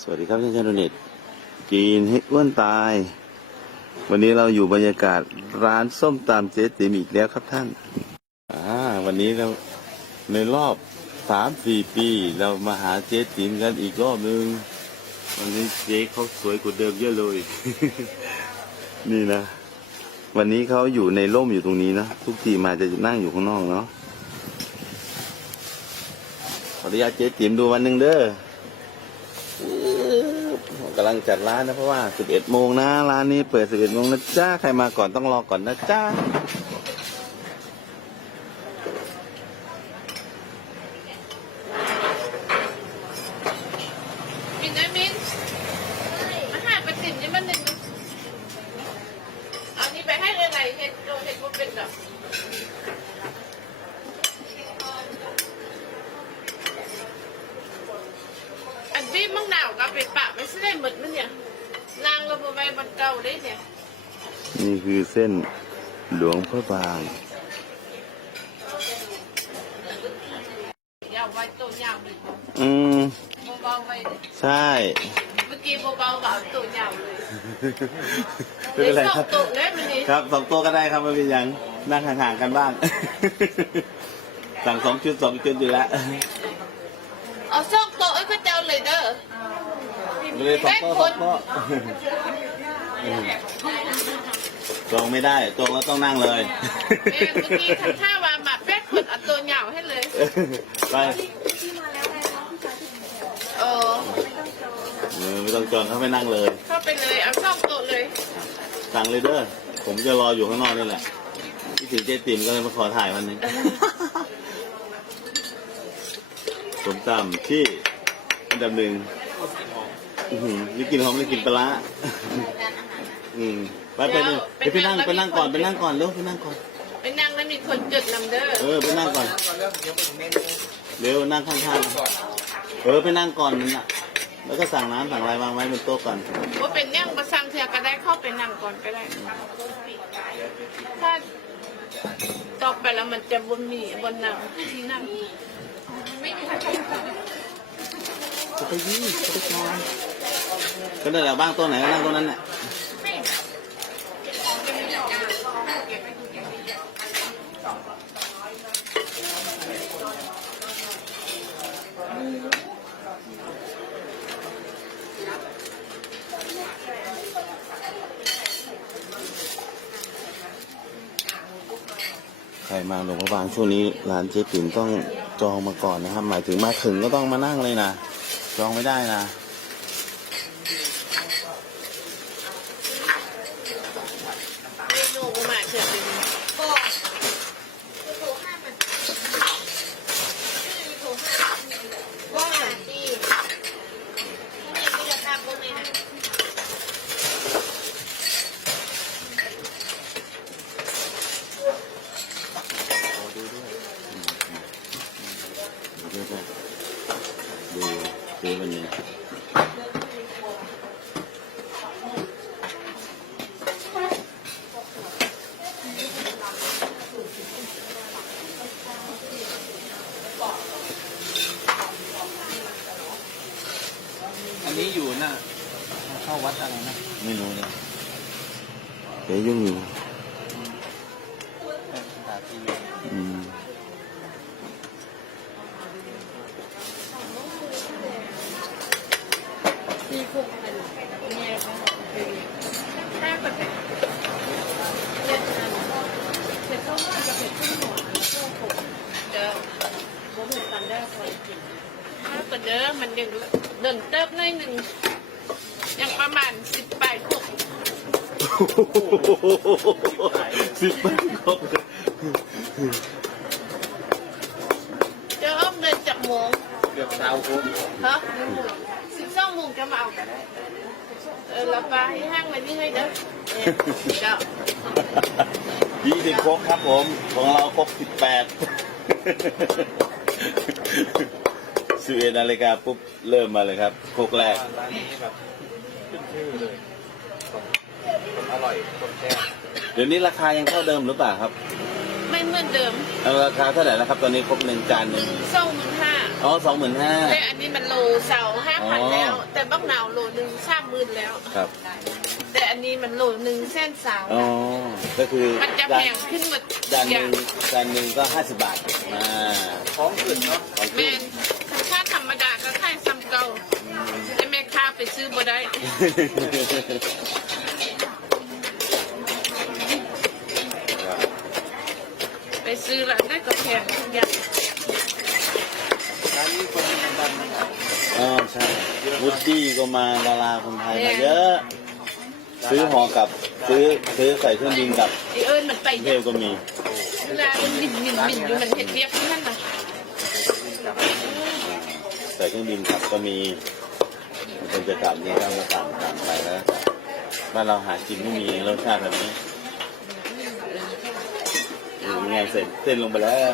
สวัสดีครับท่านชนเน็ตกินให้อ้วนตาย วันนี้เราอยู่บรรยากาศร้านส้มตำเจ๊ติ๋มอีกแล้วครับท่าน อ่า วันนี้เราในรอบสามสี่ปี เรามาหาเจ๊ติ๋มกันอีกรอบนึง วันนี้เจ๊เขาสวยกว่าเดิมเยอะเลย นี่นะ วันนี้เขาอยู่ในร่มอยู่ตรงนี้นะทุกทีมาจะนั่งอยู่ข้างนอกเนาะขออนุญาตเจ๊ติ๋มดูวันหนึ่งเด้อ กำลังจัดร้านนะเพราะว่า 11 โมงนะ ร้านนี้เปิด 11 โมงนะจ้า ใครมาก่อนต้องรอก่อนนะจ้า มินนะมินมาหาไปติ่มนี่มันหนึ่งเอานี่ไปให้เลยไหนเห็ดโดเห็ดมันเป็นดอกอันพี่มังหนาวกับไปปะไม่ใช่ได้หมดมันเนี่ยนางเราไปบันเก่าได้เนี่ยนี่คือเส้นหลวงพระบางยาวไว้ตัวยาวเลยอืมเบาๆไว้ใช่ เมื่อกี้เบาๆกับตัวยาวเลยไม่เป็นไรครับสองตัวเลยมันนี่ครับสองตัวก็ได้ครับไม่เป็นยังนั่งห่างๆกันบ้าง สั่งสองชุดสองชุดอยู่แล้วเอาสองตัวไอ้ก็เจ้าเลยเด้อไม่ได้สองตัวสองตัว ตรงไม่ได้ตรงแล้วต้องนั่งเลยเอ้ยเมื่อกี้ทำท่าว่าหมาแป๊กคนเอาตัวยาวให้เลย ไปเออ เออไม่ต้องจองเขาไม่นั่งเลย เข้าไปเลย เอาช่องโต๊ะเลย สั่งเลยเด้อผมจะรออยู่ข้างนอกนี่แหละพี่ถึงเจ๊ติ๋มก็เลยมาขอถ่ายวันหนึงสมตำที่อันดับหนึ่งอื้อหือนี่กินหอมนี่กินปลาร้า อืมไปไปเลยไปไปนั่งไปนั่งก่อนไปนั่งก่อนเร็วไปนั่งก่อน ไปนั่งแล้วมีคนจุดนำเด้อเออไปนั่งก่อนเร็วนั่งข้างๆเออไปนั่งก่อนมันน่ะ แล้วก็สั่งน้ำสั่งอะไรวางไว้บนโต๊ะก่อน ว่าเป็นย่างประสังเทียก็ได้เข้าไปนั่งก่อนก็ได้ ถ้าต่อไปแล้วมันจะบนมีบนนั่งที่นั่งจะไปยี่จะไปนอนก็ได้แหละบ้างโต๊ะไหนก็นั่งโต๊ะนั้นแหละ ครมาหลวงพระบางช่วงนี้ร้านเจ๊ปิ่นต้องจองมาก่อนนะครับ หมายถึงมาถึงก็ต้องมานั่งเลยนะ จองไม่ได้นะ เมนูกูมาเชื่อเป็นก็ว่าที่นี่ก็จะทำพวกนี้นะ ดูด้วยดูดู วันนี้อันนี้อยู่น่ะเข้าวัดอะไรนะ ไม่รู้นะเดี๋ยวยุ่งอยู่ ภาษาจีน อืม มีพวกมันเนี่ยเขาถ้าเกิดเป็นเผ็ดอันเผ็ดข้าวว่าจะเผ็ดขึ้นหัวแล้วก็ผมเด้อผมเผ็ดกันได้คอยกินถ้าเกิดเด้ อมันยังเดินเติบหน่อยหนึ่งยังประมาณสิบแปดพวกสิบแปดครบเจออ้อมเดินจากโมงเกือบเช้าคุ้มฮะสิบสองโมงจะมาเอากันได้เออเราไปให้ห้างไว้นี่ให้เด้อเนี่ยเจ้ายี่สิบครบครับผม ของเราครบสิบแปด สิบเอ็ดนาฬิกาปุ๊บเริ่มมาเลยครับโคกแรกร้านนี้แบบขึ้นชื่อเลยคนอร่อยคนแซ่บเดี๋ยวนี้ราคายังเท่าเดิมหรือเปล่าครับไม่เหมือนเดิมแล้วราคาเท่าไหร่นะครับ ตอนนี้ครบหนึ่งจานหนึ่งสองหมื่นห้าอ๋อสองหมื่นห้า แต่อันนี้มันโลเสาห้าพันอ๋อ แล้ว แต่บักหนาวโลหนึ่งสามหมื่นแล้ว ครับแต่อันนี้มันโลหนึ่งเส้นสาวอ๋อก็คือมันจะจาแพนงขึ้นหมดจานหอย่านึ่งงจานหนึ่งก็ห้าสิบบาทอ่าของขึ้นเนาะของแมขึ้นนค่าธรรมดาก็ค่ายซ้ำเก่าแต่แม่ค้าไปซื้อบ่ได้ ไปซื้อแล้วได้ก็แพงทุกอย่างร้านนี้คนดังอ๋อใช่วูดดี้ก็มาดาราคนไทยมาเยอะ ซื้อหอกลับซื้อซื้อใส่เครื่องบินกลับไอเอิญมันไปเทเยพอะก็มี เวลามันบินบินบินอยู่มันเห็นเรียบที่นั่นน่ะ ใส่เครื่องบินกลับก็มีคนจะกลับนี่ก็มาสั่งสั่งไปแล้วบ้านเราหากินไม่มีรสชาติแบบนี้ยังไงเสร็จเส้นลงไปแล้ว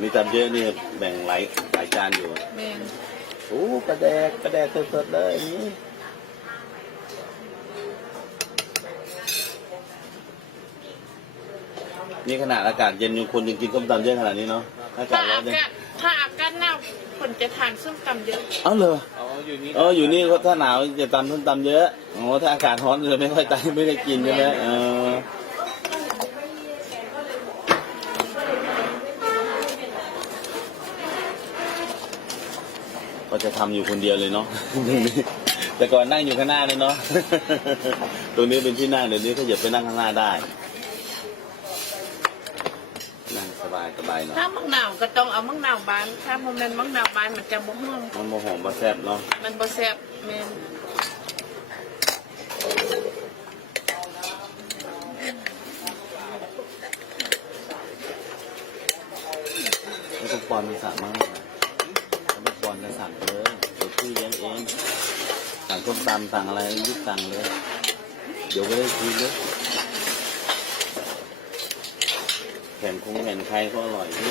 มีตำเยอะนี่แบ่งหลายหลายจานอยู่แมนโอ้กระแดกกระแดกสดๆเลยนี่ นี่ขนาดอากาศเย็นยังคนยังกินส้มตำเยอะขนาดนี้เนาะอากาถ้าศร้ออานเนี่ยกาศถ้าอากาศหนาวคนจะทานส้มตำเยอะ เอ้าเหรออ๋ออยู่นี่เอออยู่นี่ก็ถ้าหนาวจะตำส้มตำเยอะอ๋อถ้าอากาศร้อนจะไม่ค่อยตำไม่ได้กินใช่ไหมเออก็จะทำอยู่คนเดียวเลยเนาะ แต่ก่อนนั่งอยู่ข้างหน้าเลยเนาะ ตรงนี้เป็นที่นั่งเดี๋ยวนี้เขาเหยียบไปนั่งข้างหน้าได้ นั่งสบายสบายหน่อยถ้ามังนาวก็ต้องเอามังนาวบาน ถ้ามันเป็นมังนาวบานมันจะบ่ห่วงมันโมโหมาแซ่บเนาะมันบ่แซ่บแมนไม่ต้องปอนมันสั่งมากไม่ต้องปอนจะสั่งเลยเดี๋ยวพี่เลี้ยงเองสั่งส้มตำสั่งอะไรรีบสั่งเลย เดี๋ยวไม่ได้กินเลยแผ่นคงแผ่นใครก็อร่อยที่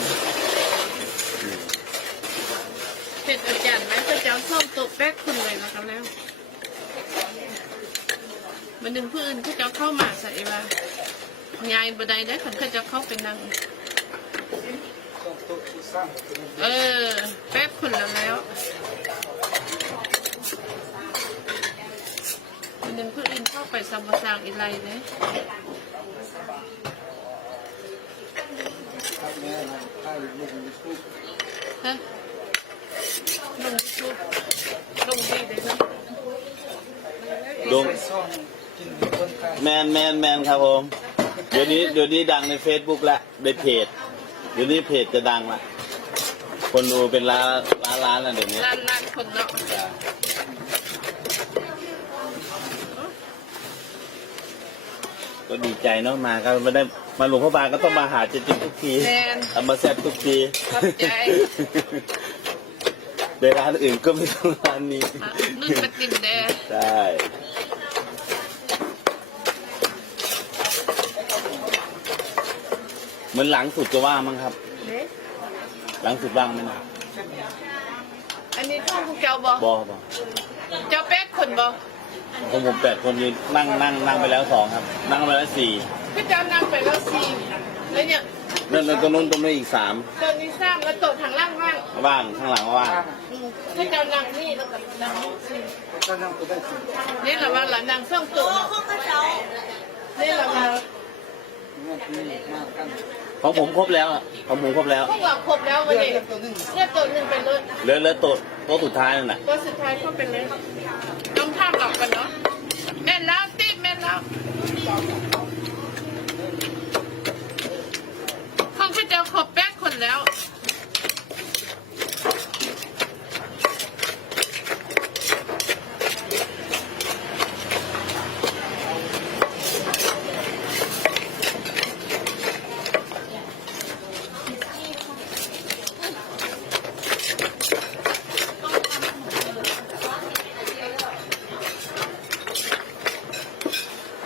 เผ็ดอาจารย์ไหมก็จะเอาส้มตกแป๊กคุณเลยนะครับแล้วมันหนึ่งผู้อื่นเขาจะเอาเข้ามาใส่ว่ายายบ่ได้ได้คนเขาจะเข้าไปนั่งต้องตุ๊กสร้างเออ แป๊บคุณแล้วแล้วมันหนึ่งผู้อื่นเข้าไปซัมบสร้างอีไรเลย แม่นะถ้าลูกมันสู้ ฮะลงชุดลงดีเลยเนาะลงซ่องกินคนไข้แมนแมนแมนครับผม เดี๋ยวนี้เดี๋ยวนี้ดังใน Facebook ละในเพจ เดี๋ยวนี้เพจจะดังละคนดูเป็นล้านล้านล้านแล้วเดี๋ยวนี้ล้านล้านคนเนาะจ้ะก็ดีใจเนาะมาก็ไม่ได้ มาหลวงพ่อบางก็ต้องมาหาเจจิทุกทีแมนเอามาแซ่บทุกทีขอบใจในร้านอื่นก็ไม่ต้องร้านนี้ มานุ่นมาติมแดงใช่เหมือนหลังสุดจะว่างมั้งครับ เด้หลังสุดว่างไหมนะอันนี้ข้าวพวกเจ้าบ่บอบอเจ้าแป๊กคนบ่ของผมแปดคนยืนนั่งนั่งนั่งไปแล้วสองครับ นั่งไปแล้วสี่ พี่เจ้านั่งไปแล้วสี่แล้วเนี่ยนั่นนั่นตรงนู้นตรงนี้อีกสามตอนนี้สร้างแล้วโต๊ะทางล่างว่างว่างข้างหลังว่างอืมพี่เจ้านั่งนี่แล้วก็นั่งสี่ก็นั่งตัวได้สินี่เราว่าหลานนั่งสองโต๊ะเนาะนี่เราว่าเมื่อกี้มากันของผมครบแล้วอะของผมครบแล้วพวกเราครบแล้ววันนี้ตัวนึงเลือกโต๊ะหนึ่งไปเลยเหลือเหลือโต๊ะโต๊ะสุดท้ายนั่นน่ะตัวสุดท้ายเข้าไปเลยต้องท่ามหลอกกันเนาะแม่นแล้วติแม่นแล้วของพี่เจ้าครบแป๊กคนแล้ว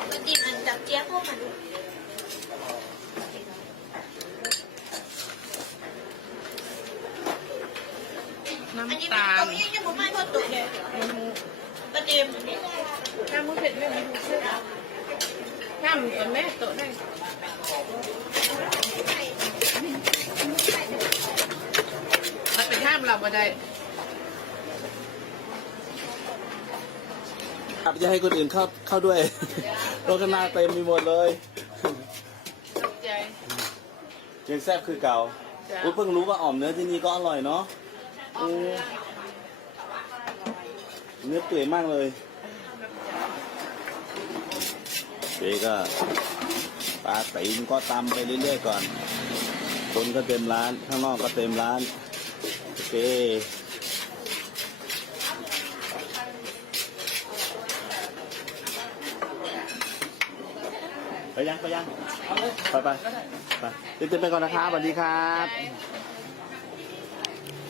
มันดีมันจับเจี๊ยบพวกมัน น้ำตาลรงนี้ยังผมไม่พอตุกเประเดียวน้ำมันเผ็ดไม่มีเชื่อห้ามตัวแม่โต๊ะได้มันเป็นห้ามเราบ่ได้ครับจะให้คนอื่นเข้าเข้าด้วยรถข้างหน้าเต็มไปหมดเลยตกใจยังแซ่บคือเก่าจ้ะอุ๊ยเพิ่งรู้ว่าอ่อมเนื้อที่นี่ก็อร่อยเนาะ ออกเนื้อเนื้อเปื่อยมากเลยเจ๊ก็ปลาตีนก็ตำไปเรื่อยๆก่อน คนก็เต็มร้าน ข้างนอกก็เต็มร้าน โอเคไปยังไปยัง ไปไปไปเดี๋ยวจะไปก่อนนะครับสวัสดีครับ